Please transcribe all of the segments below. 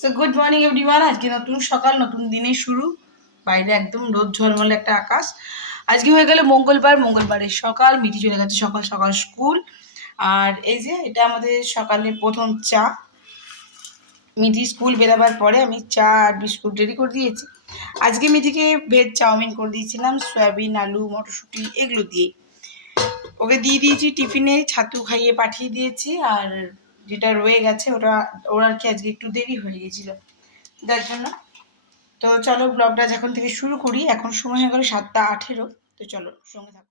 So good morning everyone. আজকে নতুন সকাল, নতুন দিনের শুরু। বাইরে একদম রোদ ঝলমলে একটা আকাশ। আজকে হয়ে গেল মঙ্গলবারের সকাল। মিটি চলে গেছে সকাল সকাল স্কুল। আর এই যে এটা আমাদের সকালের প্রথম চা। মিটি স্কুল বেরোবার পরে আমি চা আর বিস্কুট রেডি করে দিয়েছি। আজকে মিটিকে ভেজ চাউমিন করে দিয়েছিলাম, সয়াবিন, আলু, মটরশুঁটি এগুলো দিয়ে। ওকে দিয়ে দিয়েছি টিফিনে, ছাতু খাইয়ে পাঠিয়ে দিয়েছি। আর যেটা রয়ে গেছে ওর আর কি আজকে একটু দেরি হয়ে গেছিলো, যার জন্য। তো চলো ব্লগটা যখন থেকে শুরু করি। এখন সময় হয়ে গেল 7:18। তো চলো সঙ্গে থাকো।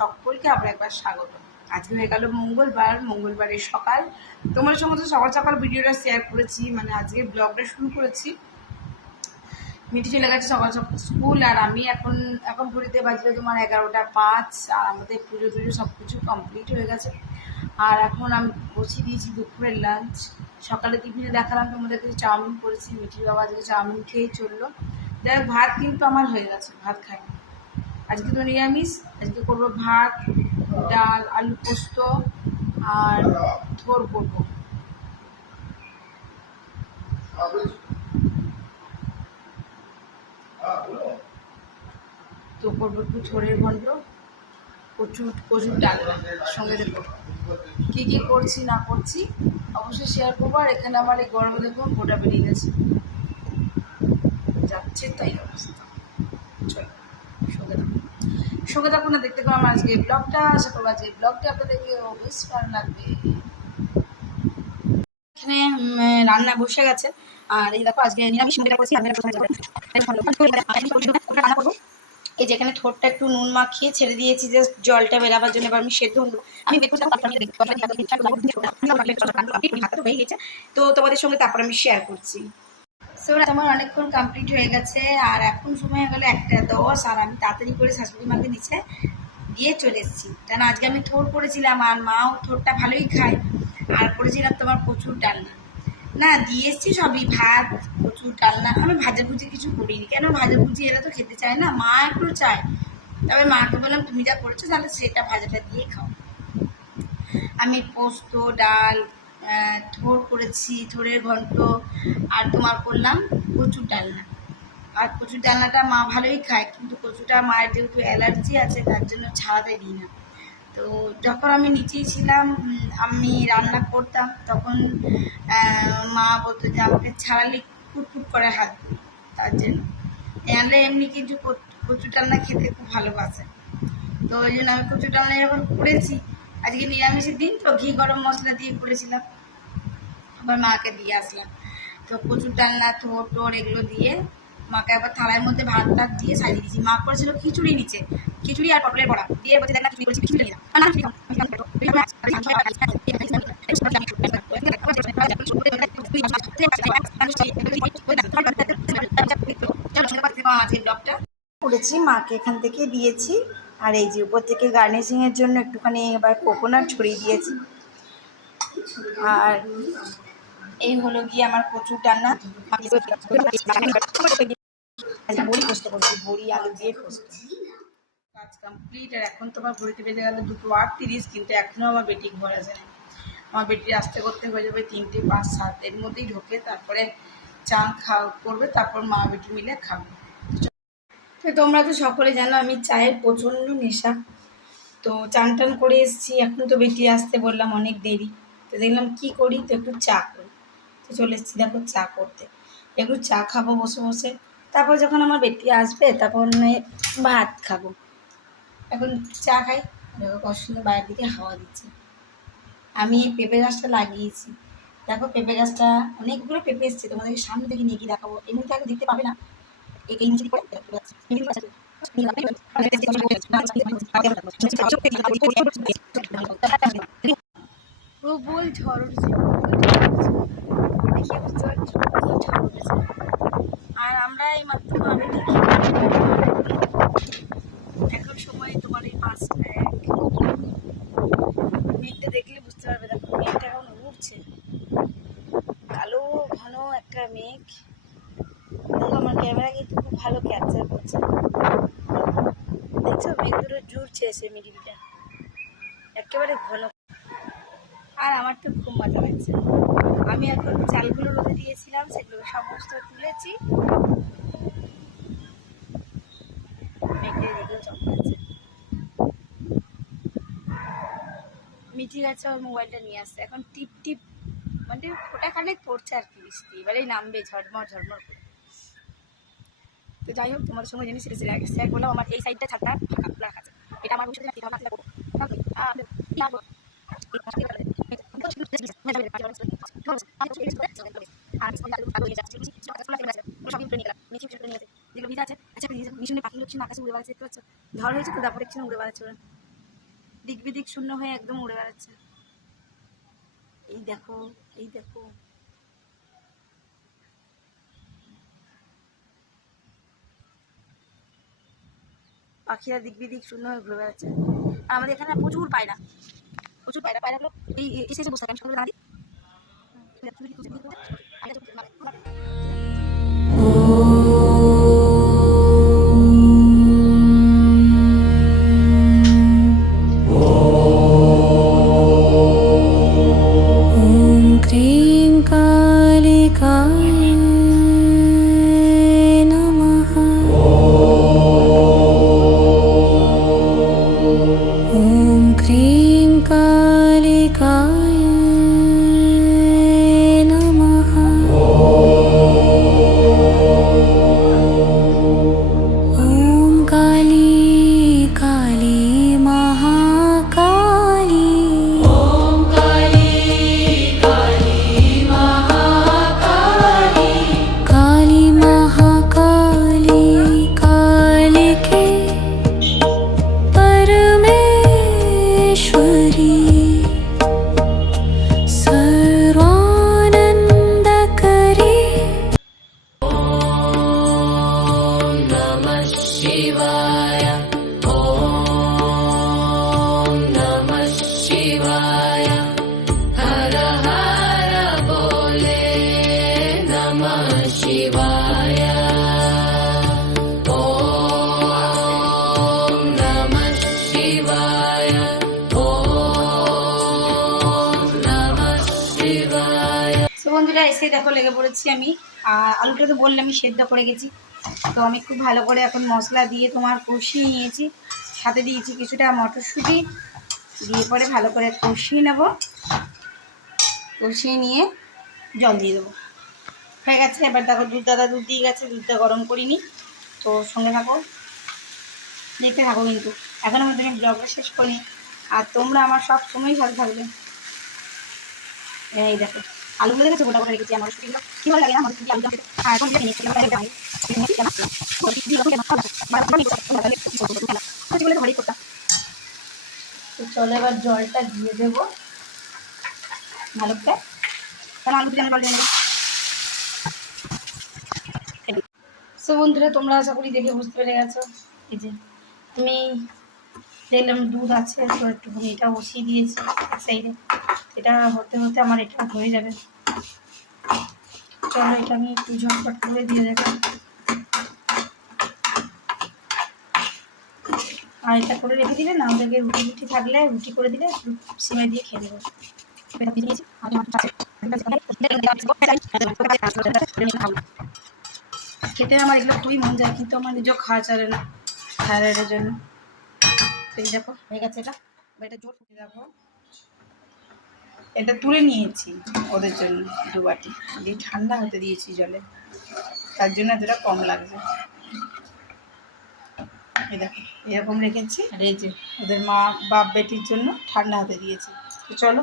সকলকে আবার একবার স্বাগত। আজকে হয়ে গেল মঙ্গলবারের সকাল। তোমার সঙ্গে তো সকাল সকাল ভিডিওটা শেয়ার করেছি, মানে আজকে ব্লগটা শুরু করেছি। মিটি চলে গেছে সকাল সকাল স্কুল। আর আমি এখন ঘুরিতে বাজলে তোমার 11টা 5। আর আমাদের পুজো টুজো সব কিছু কমপ্লিট হয়ে গেছে। আর এখন আমি বসিয়ে দিয়েছি দুপুরের লাঞ্চ। সকালে টিফিনে দেখালাম তোমাদেরকে চাউমিন করেছি। মিঠির বাবা আজকে চাউমিন খেয়ে চললো। যাই হোক, ভাত কিন্তু আমার হয়ে গেছে, ভাত খাই। আজকে তো নিরামিষ। আজকে করবো ভাত, ডাল, আলু পোস্ত আর থোর করবো। তো করবো একটু থোরের ঘন্ট, প্রচুর ডাল সঙ্গে দেখো কী কী করছি না করছি অবশ্যই শেয়ার করবো। আর এখানে আমার এই গরমে দেখো গোটা বেরিয়ে গেছে, যাচ্ছে তাই অবস্থা। চলো সঙ্গে থাকুন না, দেখতে পাবো আমার আজকে ব্লগটা। আশা করবো আজকে ব্লগটা আপনাদেরকে বেশ ভালো লাগবে। এখানে রান্না বসে গেছে। আর এই দেখো আজকে নিরামিষ রান্না করছি। রান্না করবো। এই যেখানে ঠোঁটটা একটু নুন মাখিয়ে ছেড়ে দিয়েছি, জাস্ট জলটা বেরাবার জন্য। এবার আমি সেদ্ধ আমি হয়ে গেছে। তো তোমাদের সঙ্গে তারপর আমি শেয়ার করছি। সো আমার অনেকক্ষণ কমপ্লিট হয়ে গেছে। আর এখন সময় হয়ে গেলো 1:10। আর আমি তাড়াতাড়ি করে শাশুড়ি মাকে নিচে দিয়ে চলে এসেছি, কারণ আজকে আমি থোর করেছিলাম আর মাও থোরটা ভালোই খায়। আর করেছিলাম তোমার প্রচুর ডালনা। না দিয়ে এসেছি সবই, ভাত, প্রচুর ডালনা। আমি ভাজাভুজি কিছু করিনি, কেন ভাজাভুজি এরা তো খেতে চায় না, মা একটু চায়। তবে মাকে বললাম তুমি যা করেছো তাহলে সেটা ভাজাটা দিয়ে খাও। আমি পোস্ত, ডাল, থোর করেছি, থোরের ঘন্ট। আর তোমার করলাম কচুর ডালনা। আর কচুর ডালনাটা মা ভালোই খায়, কিন্তু কচুটা মায়ের যেহেতু অ্যালার্জি আছে তার জন্য ছাড়াতে দিই না। তো যখন আমি নিচেই ছিলাম, আমি রান্না করতাম, তখন মা বলতো যে আমাকে ছাড়ালে ফুটফুট করে হাত দিই, তার জন্য। এনারা এমনি কিছু কচুর ডালনা খেতে খুব ভালোবাসে। তো ওই জন্য আমি কচুর ডালনা যখন করেছি, আজকে নিরামিষের দিন তো ঘি গরম মশলা দিয়ে করেছিলাম, আবার মাকে দিয়ে আসলাম। তো কচুর ডালনা, থোর টোর এগুলো দিয়ে মাকে আবার থালার মধ্যে ভাত টাত দিয়ে সাজিয়ে দিয়েছি। মা করেছিল খিচুড়ি, নিচে খিচুড়ি আর পটলের বড়া দিয়ে বলছে দেখ না খিচুড়ি করেছি, খিচুড়ি করেছি, মাকে এখান থেকে দিয়েছি। আর এই যে উপর থেকে গার্নিশিং এর জন্য একটুখানি এবার কোকোনাট ছড়িয়ে দিয়েছি। আর এই হলো গিয়ে আমার কচুর ডালনা। বড়ি পোস্ত করছি, বড়ি আলু দিয়ে পোস্ত। কাজ কমপ্লিট। আর এখন তোমার ঘড়িতে বেজে গেল 2:38, কিন্তু এখনও আমার বেটি ঘর আসে না। আমার বেটির আসতে করতে হয়ে যাবে 3:05-7 এর মধ্যেই ঢোকে। তারপরে চা করবে, তারপর মা বেটি মিলে খাবে। তো তোমরা তো সকলে জানো আমি চায়ের প্রচণ্ড নেশা। তো চান টান করে এসেছি, এখন তো বেটি আসতে বললাম অনেক দেরি। তো দেখলাম কি করি, তো একটু চা করি। তো চলে এসেছি দেখো চা করতে, একটু চা খাবো বসে বসে। তারপর যখন আমার বেটি আসবে তখন ভাত খাবো। এখন চা খাই। দেখো কত সুন্দর বাইরের দিকে হাওয়া দিচ্ছে। আমি এই পেঁপে গাছটা লাগিয়েছি। দেখো পেঁপে গাছটা অনেকগুলো পেঁপে এসছে, তোমাদেরকে সামনে থেকে নিয়ে গিয়ে দেখাবো। এই মুহূর্তে আগে দেখতে পাবে না, এই নিচে করে দেখতে পাচ্ছি। প্রবল ঝড় উঠেছে, দেখি বুঝতে পারছি প্রবল ঝড় উঠেছে। আর আমরা এই মাত্র আমি দেখি এখন সময় তোমার এই 5টা 1, মেঘটা দেখলে বুঝতে পারবে। দেখো মেঘটা এখন উঠছে, কালো ঘন একটা মেঘ। দেখো আমার ক্যামেরা কিন্তু খুব ভালো ক্যাপচার করছে, দেখছো মেঘ দুটো জুড়ছে এসে মিডিলটা একেবারে ঘন। আর আমার তো খুব মজা লাগছে। আমি এখন চালগুলো রোদে দিয়েছিলাম, সেগুলো সমস্ত তুলেছি। মেঘটা দেখলেও চমকাচ্ছে। মিঠি গেছে ওর মোবাইলটা নিয়ে আসছে, এখন টিপ টিপ মানে ফোটা খানেক পড়ছে আর কি বৃষ্টি, এবারেই নামবে ঝড়মর ঝড়মর করে। তো যাই হোক তোমাদের সঙ্গে জিনিস শেয়ার করলাম। আমার এই সাইডটা ছাদটা ফাঁকা আছে, এটা আমার ভবিষ্যতে চিন্তা ভাবনা করবো। ঝড় হয়েছে তো তারপরে উড়ে বেড়াচ্ছে, দিক বিদিক শূন্য হয়ে একদম উড়ে বেড়াচ্ছে। এই দেখো এই দেখো, পাখিরা দিক বিদিক শূন্য হয়ে ঘুরে বেড়াচ্ছে। আমাদের এখানে প্রচুর পায়রা, প্রচুর পায়রা। পায়রাগুলো এই এসে বসে থাকে, আমি সকালে দাঁড়িয়ে বন্ধুরা এসে দেখো লেগে পড়েছি আমি। আর আলুটা তো বললাম আমি সেদ্ধ করে গেছি, তো আমি খুব ভালো করে এখন মশলা দিয়ে তোমার কষিয়ে নিয়েছি। সাথে দিয়েছি কিছুটা মটরশুঁটি, দিয়ে পরে ভালো করে কষিয়ে নেব। কষিয়ে নিয়ে জল দিয়ে দেবো, হয়ে গেছে। এবার দেখো দাদা দুধ দিয়ে গেছে, দুধটা গরম করিনি। তো সঙ্গে থাকো, দেখতে থাকো। কিন্তু এখন আমি তুমি ব্লগটা শেষ করি, আর তোমরা আমার সব সময় সাথে থাকবে। এই দেখো আলুগুলো দেখেছো গোটা করে রেখেছি, আমার শুটিগুলো কি ভালো লাগে না আমার শুটি আলু খেতে। আর এখন যেটা নিয়েছি ঘরেই করতাম। তো চলো এবার জলটা দিয়ে দেবো ভালো করে, কারণ আলু দিয়ে জল দিয়ে নেবো। সো বন্ধুরা তোমরা আশা করি দেখে বুঝতে পেরে গেছো। এই যে আমি দেখলাম দুধ আছে, তো একটুখানি এটা বসিয়ে দিয়েছি সাইডে। এটা হতে হতে আমার এটা হয়ে যাবে। চলো এটা আমি একটু ঝটপট করে দিয়ে দেবো। আর এটা করে রেখে দিলে না, ওদেরকে রুটি রুটি থাকলে রুটি করে দিলে সিমাই দিয়ে খেয়ে দেবো। খেতে আমার এগুলো খুবই মন যায়, কিন্তু আমার নিজেও খাওয়া চলে না থাইরয়েডের জন্য। তো এই দেখো হয়ে গেছে এটা, এটা জোর ফুটে। দেখো এটা তুলে নিয়েছি ওদের জন্য 2 বাটি, দিয়ে ঠান্ডা হতে দিয়েছি জলে, তার জন্য এতটা কম লাগছে। এই দেখো এরকম রেখেছি, আর এই যে ওদের মা বাপ বেটির জন্য ঠান্ডা হতে দিয়েছি। তো চলো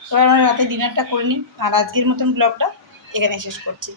এবার আমরা রাতে ডিনারটা করে নিই, আর আজকের মতন ব্লগটা এখানে শেষ করছি।